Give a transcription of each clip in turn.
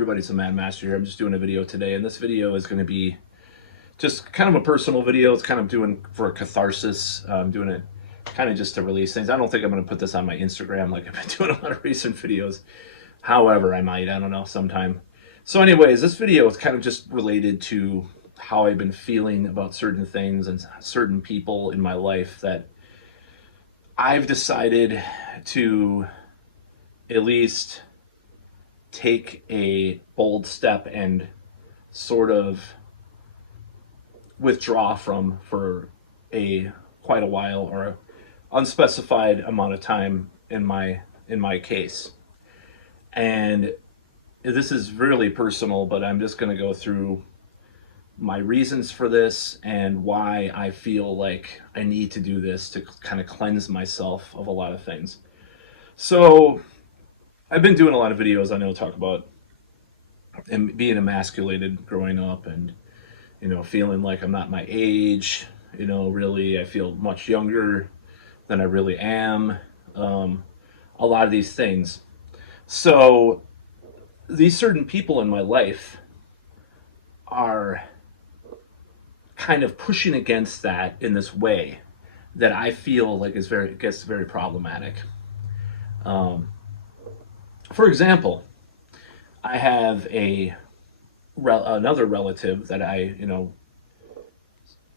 everybody, it's the Mad Master here. I'm just doing a video today, and this video is going to be just kind of a personal video. It's kind of doing for a catharsis. I'm doing it kind of just to release things. I don't think I'm going to put this on my Instagram like I've been doing a lot of recent videos. However, I might, I don't know, sometime. So anyways, this video is kind of just related to how I've been feeling about certain things and certain people in my life that I've decided to at least take a bold step and sort of withdraw from for a quite a while or a unspecified amount of time in my case. And this is really personal, but I'm just going to go through my reasons for this and why I feel like I need to do this to kind of cleanse myself of a lot of things. So I've been doing a lot of videos, I know, talk about and being emasculated growing up and, feeling like I'm not my age, really I feel much younger than I really am. A lot of these things. So these certain people in my life are kind of pushing against that in this way that I feel like gets very problematic. For example, I have another relative that I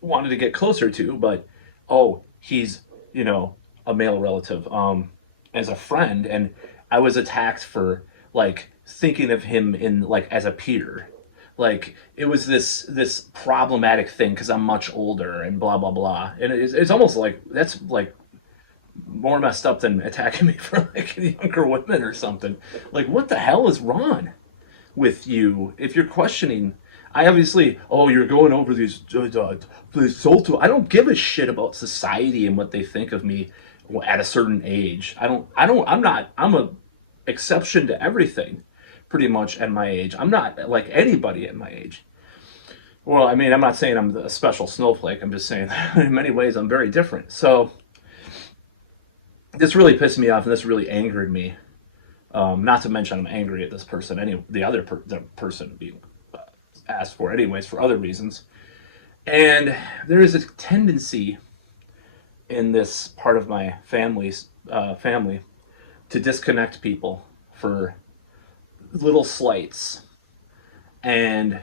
wanted to get closer to, but he's a male relative as a friend, and I was attacked for like thinking of him in like as a peer. Like it was this problematic thing because I'm much older and blah blah blah, and it's almost like that's like more messed up than attacking me for like younger women or something. Like what the hell is wrong with you if you're questioning? I obviously, you're going over these social. I don't give a shit about society and what they think of me at a certain age. I'm a exception to everything pretty much at my age. I'm not like anybody at my age. Well, I mean, I'm not saying I'm a special snowflake. I'm just saying in many ways I'm very different. So this really pissed me off and this really angered me. Not to mention I'm angry at this person, the person being asked for anyways for other reasons. And there is a tendency in this part of my family to disconnect people for little slights. And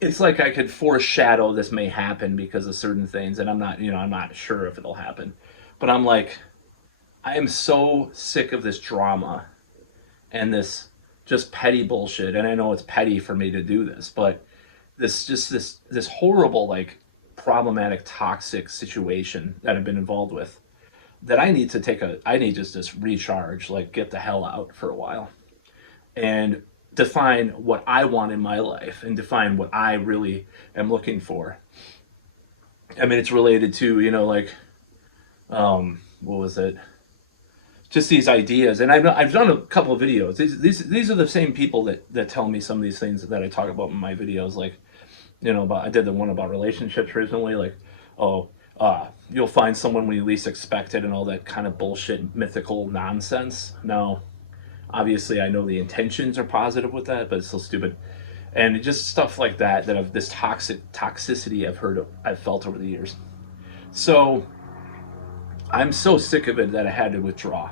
it's like I could foreshadow this may happen because of certain things, and I'm not sure if it'll happen. But I'm like, I am so sick of this drama and this just petty bullshit. And I know it's petty for me to do this, but this horrible, like problematic, toxic situation that I've been involved with, that I need to just recharge, like get the hell out for a while and define what I want in my life and define what I really am looking for. I mean, it's related to, what was it? Just these ideas. And I've done a couple of videos. These are the same people that tell me some of these things that I talk about in my videos. Like, I did the one about relationships recently. Like, you'll find someone when you least expect it and all that kind of bullshit, mythical nonsense. No, obviously I know the intentions are positive with that, but it's still stupid. And just stuff like that I've this toxicity I've felt over the years. So I'm so sick of it that I had to withdraw.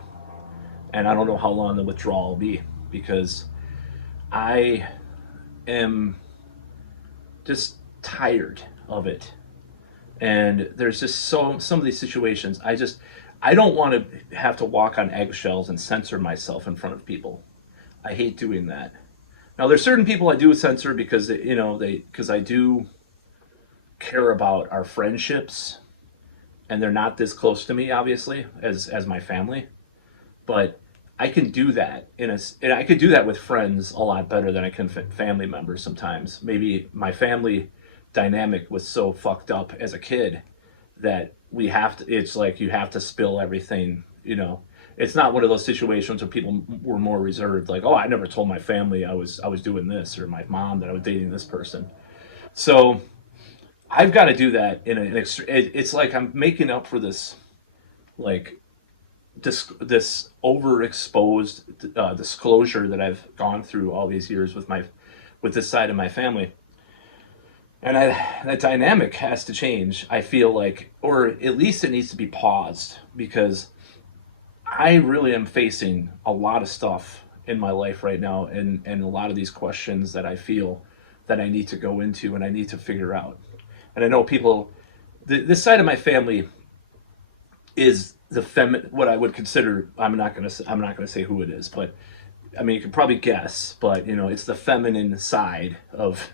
And I don't know how long the withdrawal will be because I am just tired of it. And there's just some of these situations I don't want to have to walk on eggshells and censor myself in front of people. I hate doing that. Now there's certain people I do censor because because I do care about our friendships, and they're not this close to me obviously as my family. But I can do that and I could do that with friends a lot better than I can family members sometimes. Maybe my family dynamic was so fucked up as a kid that it's like you have to spill everything. It's not one of those situations where people were more reserved, like, I never told my family I was doing this, or my mom that I was dating this person. So I've got to do that it's like I'm making up for this like this overexposed disclosure that I've gone through all these years with this side of my family, and that dynamic has to change. I feel like, or at least it needs to be paused, because I really am facing a lot of stuff in my life right now, and a lot of these questions that I feel that I need to go into and I need to figure out. And I know people, this side of my family is what I would consider. I'm not gonna say who it is, but I mean you can probably guess. But it's the feminine side of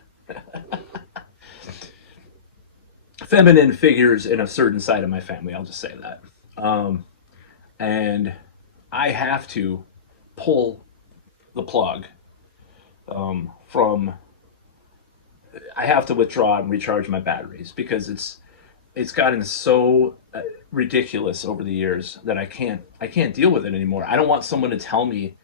feminine figures in a certain side of my family. I'll just say that. And I have to pull the plug from. I have to withdraw and recharge my batteries, because it's gotten so ridiculous over the years that I can't deal with it anymore. I don't want someone to tell me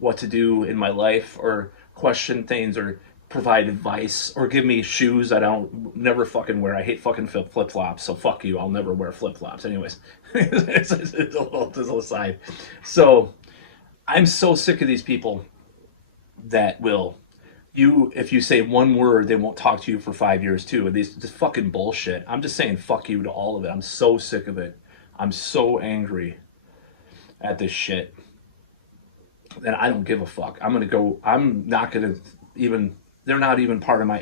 what to do in my life, or question things, or provide advice, or give me shoes I don't never fucking wear. I hate fucking flip flops, so fuck you. I'll never wear flip flops. Anyways, it's a little aside. So I'm so sick of these people that will if you say one word, they won't talk to you for 5 years too. And these just fucking bullshit. I'm just saying fuck you to all of it. I'm so sick of it. I'm so angry at this shit. And I don't give a fuck. I'm not gonna even. They're not even part of my.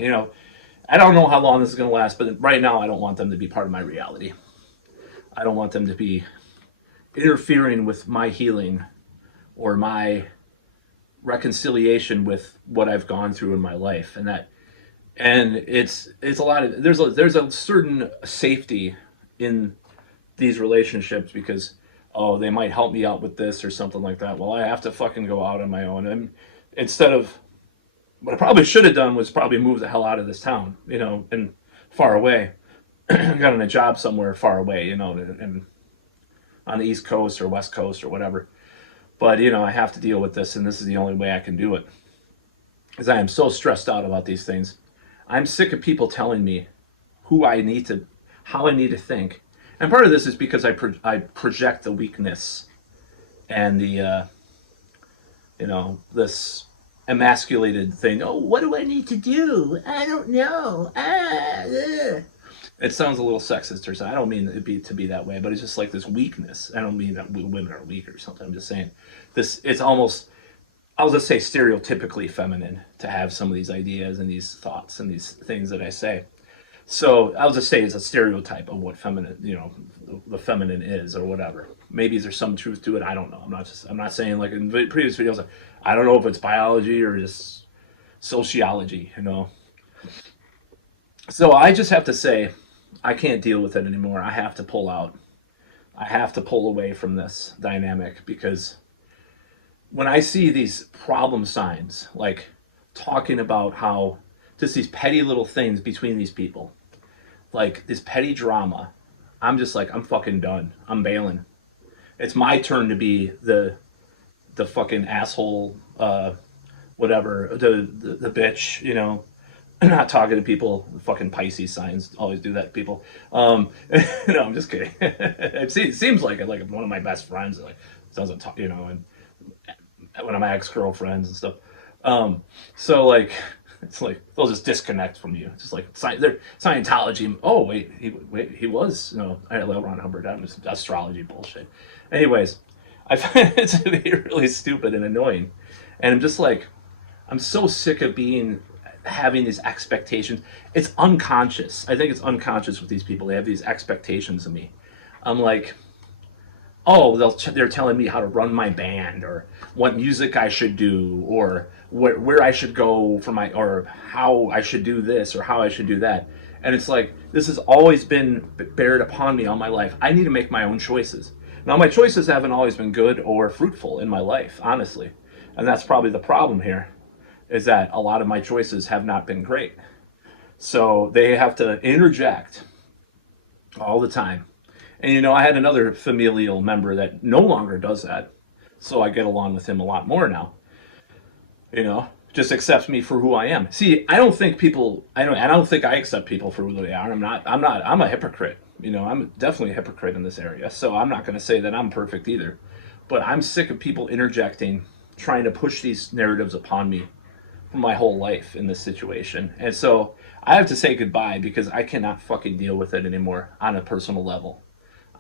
I don't know how long this is gonna last, but right now I don't want them to be part of my reality. I don't want them to be interfering with my healing or my reconciliation with what I've gone through in my life. And it's a lot of there's a certain safety in these relationships, because they might help me out with this or something like that. Well, I have to fucking go out on my own, and instead of what I probably should have done was probably move the hell out of this town, and far away. Got a job somewhere far away, and on the East Coast or West Coast or whatever. But I have to deal with this, and this is the only way I can do it, because I am so stressed out about these things. I'm sick of people telling me how I need to think, and part of this is because I project the weakness and the this emasculated thing. Oh, what do I need to do? I don't know. It sounds a little sexist or something. I don't mean to be that way, but it's just like this weakness. I don't mean that women are weak or something. I'm just saying it's almost, I'll just say, stereotypically feminine to have some of these ideas and these thoughts and these things that I say. So I'll just say it's a stereotype of what feminine, the feminine is, or whatever. Maybe there's some truth to it. I don't know. I'm not saying, like in previous videos, I don't know if it's biology or just sociology, So I just have to say, I can't deal with it anymore. I have to pull out. I have to pull away from this dynamic, because when I see these problem signs, like talking about how just these petty little things between these people, like this petty drama, I'm just like, I'm fucking done. I'm bailing. It's my turn to be the fucking asshole, whatever, the bitch, not talking to people. Fucking Pisces signs always do that to people. No, I'm just kidding. It seems like it. Like one of my best friends, like doesn't talk, and one of my ex-girlfriends and stuff. So like, it's like they'll just disconnect from you. It's just like they're Scientology. Oh wait, he was I L. Ron Hubbard. That was astrology bullshit. Anyways, I find it to be really stupid and annoying, and I'm just like, I'm so sick of having these expectations. It's unconscious. I think it's unconscious with these people. They have these expectations of me. I'm like, oh, they're telling me how to run my band, or what music I should do, or where I should go or how I should do this or how I should do that. And it's like, this has always been bared upon me all my life. I need to make my own choices. Now, my choices haven't always been good or fruitful in my life, honestly. And that's probably the problem here, is that a lot of my choices have not been great. So they have to interject all the time. And I had another familial member that no longer does that. So I get along with him a lot more now. Just accepts me for who I am. See, I don't think I accept people for who they are. I'm a hypocrite. I'm definitely a hypocrite in this area. So I'm not going to say that I'm perfect either. But I'm sick of people interjecting, trying to push these narratives upon me for my whole life in this situation. And so I have to say goodbye because I cannot fucking deal with it anymore on a personal level.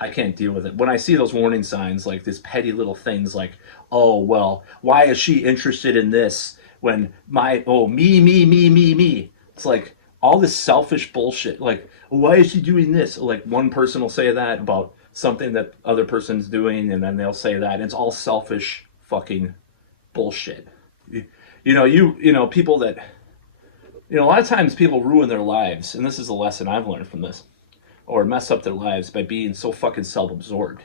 I can't deal with it. When I see those warning signs, like this petty little things like, oh, well, why is she interested in this when me. It's like all this selfish bullshit. Like, why is she doing this? Like one person will say that about something that other person's doing, and then they'll say that. And it's all selfish fucking bullshit. People that, a lot of times people ruin their lives, and this is a lesson I've learned from this, or mess up their lives by being so fucking self-absorbed.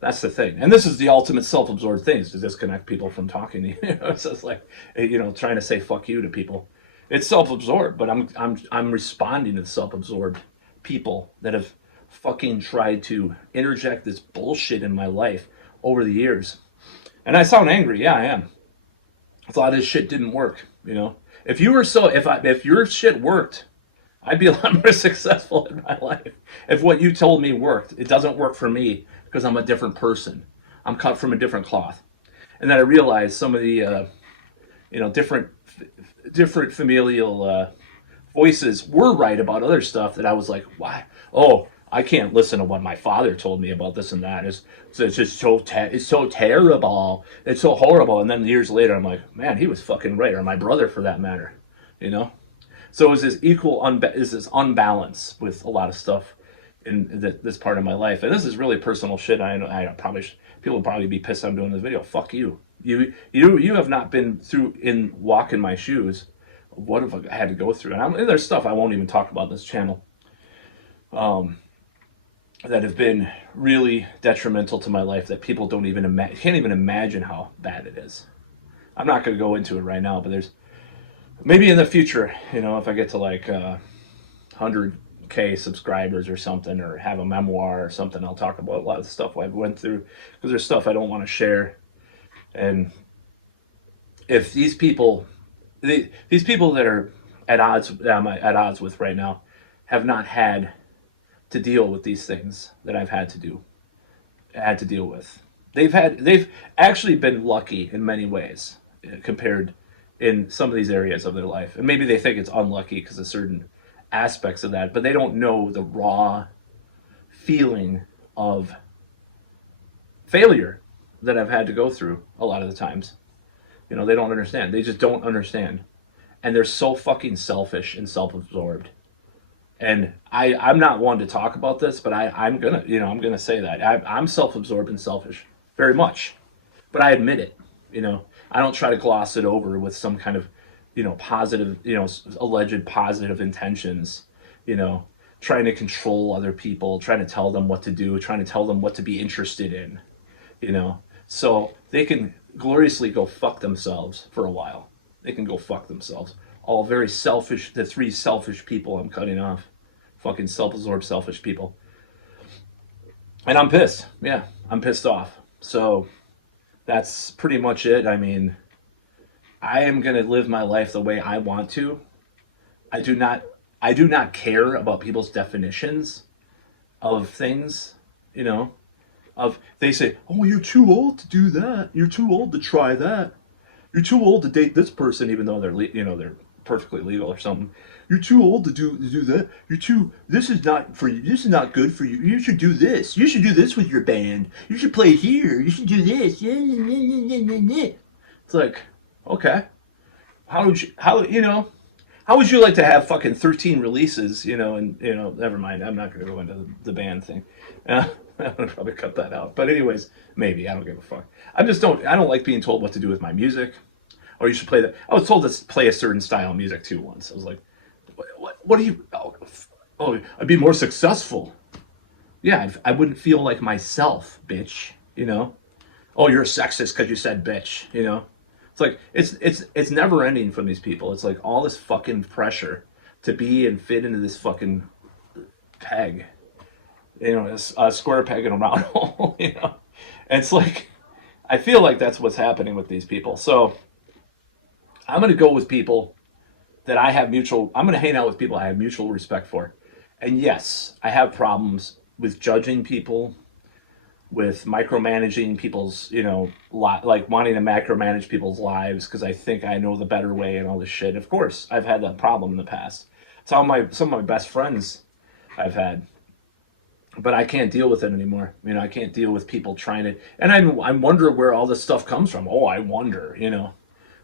That's the thing. And this is the ultimate self-absorbed thing, is to disconnect people from talking to you. It's just like, trying to say fuck you to people. It's self-absorbed, but I'm responding to the self-absorbed people that have fucking tried to interject this bullshit in my life over the years. And I sound angry. Yeah, I am. A lot of this shit didn't work, If your shit worked, I'd be a lot more successful in my life. If what you told me worked, it doesn't work for me because I'm a different person. I'm cut from a different cloth. And then I realized some of the, different familial voices were right about other stuff that I was like, why? Oh, I can't listen to what my father told me about this and that. It's just it's so terrible. It's so horrible. And then years later, I'm like, man, he was fucking right, or my brother for that matter, So it was this unbalance with a lot of stuff in this part of my life, and this is really personal shit. People will probably be pissed I'm doing this video. Fuck you. You have not been walking my shoes. What have I had to go through? And there's stuff I won't even talk about in this channel, that have been really detrimental to my life that people can't even imagine how bad it is. I'm not going to go into it right now, but there's maybe in the future, if I get to like 100K subscribers or something, or have a memoir or something, I'll talk about a lot of the stuff I went through, because there's stuff I don't want to share. And if these people that are that I'm at odds with right now have not had to deal with these things that I've had to deal with. They've actually been lucky in many ways compared in some of these areas of their life. And maybe they think it's unlucky because of certain aspects of that, but they don't know the raw feeling of failure that I've had to go through a lot of the times. They don't understand. They just don't understand. And they're so fucking selfish and self-absorbed. And I'm not one to talk about this, but I'm gonna say that I'm self-absorbed and selfish, very much. But I admit it. I don't try to gloss it over with some kind of, positive, alleged positive intentions. Trying to control other people, trying to tell them what to do, trying to tell them what to be interested in. So they can gloriously go fuck themselves for a while. They can go fuck themselves. All very selfish. The three selfish people I'm cutting off. Fucking self-absorbed, selfish people. And I'm pissed. Yeah, I'm pissed off. So that's pretty much it. I mean, I am going to live my life the way I want to. I do not care about people's definitions of things, they say, oh, you're too old to do that. You're too old to try that. You're too old to date this person, even though they're perfectly legal or something. You're too old to do that. This is not for you. This is not good for you. You should do this. You should do this with your band. You should play here. You should do this. It's like, okay. How would you like to have fucking 13 releases, and, never mind. I'm not going to go into the band thing. I'm going to probably cut that out. But anyways, maybe. I don't give a fuck. I don't like being told what to do with my music. Or you should play that. I was told to play a certain style of music too once. I was like, what are you? Oh, I'd be more successful. Yeah, I wouldn't feel like myself, bitch. Oh, you're a sexist because you said bitch. It's like it's never ending from these people. It's like all this fucking pressure to be and fit into this fucking peg. A square peg in a round hole. And it's like, I feel like that's what's happening with these people. So I'm going to go with people that I'm going to hang out with people I have mutual respect for. And yes, I have problems with judging people, with micromanaging people's, like wanting to micromanage people's lives because I think I know the better way and all this shit. Of course, I've had that problem in the past. It's all some of my best friends I've had, but I can't deal with it anymore. I can't deal with people trying to, and I wonder where all this stuff comes from. Oh, I wonder.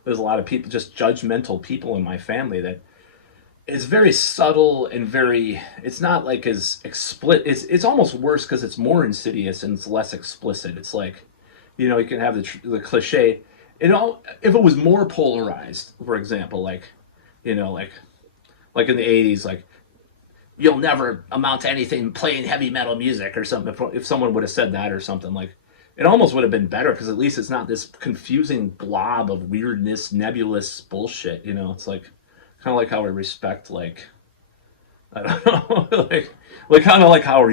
There's a lot of people, just judgmental people in my family that it's very subtle and very, it's not like as explicit. It's almost worse because it's more insidious and it's less explicit. It's like, you can have the cliche. If it was more polarized, for example, like in the 80s, like, you'll never amount to anything playing heavy metal music or something. If someone would have said that or something, like, it almost would have been better because at least it's not this confusing blob of weirdness, nebulous bullshit. It's like kind of like how I respect, like, I don't know, like kind of like how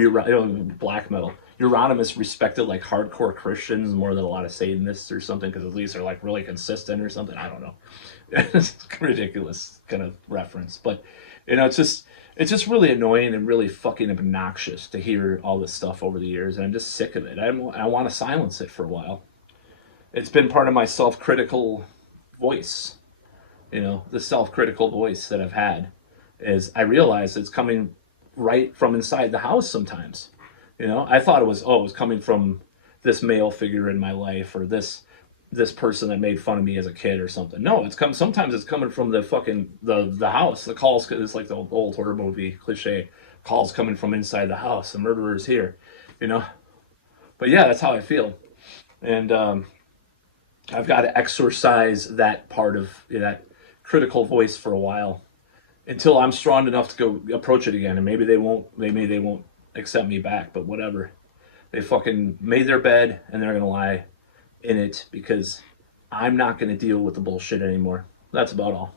black metal. Euronymous respected like hardcore Christians more than a lot of Satanists or something because at least they're like really consistent or something. I don't know. It's a ridiculous kind of reference, but it's just really annoying and really fucking obnoxious to hear all this stuff over the years, and I'm just sick of it. I want to silence it for a while. It's been part of my self-critical voice. The self-critical voice that I've had is I realize it's coming right from inside the house sometimes. I thought it was coming from this male figure in my life or this person that made fun of me as a kid or something. No, sometimes it's coming from the fucking the house. The calls, it's like the old horror movie cliche, calls coming from inside the house. The murderer is here, you know. But yeah, that's how I feel, and I've got to exorcise that part of that critical voice for a while until I'm strong enough to go approach it again. And maybe they won't accept me back. But whatever, they fucking made their bed and they're gonna lie in it because I'm not going to deal with the bullshit anymore. That's about all.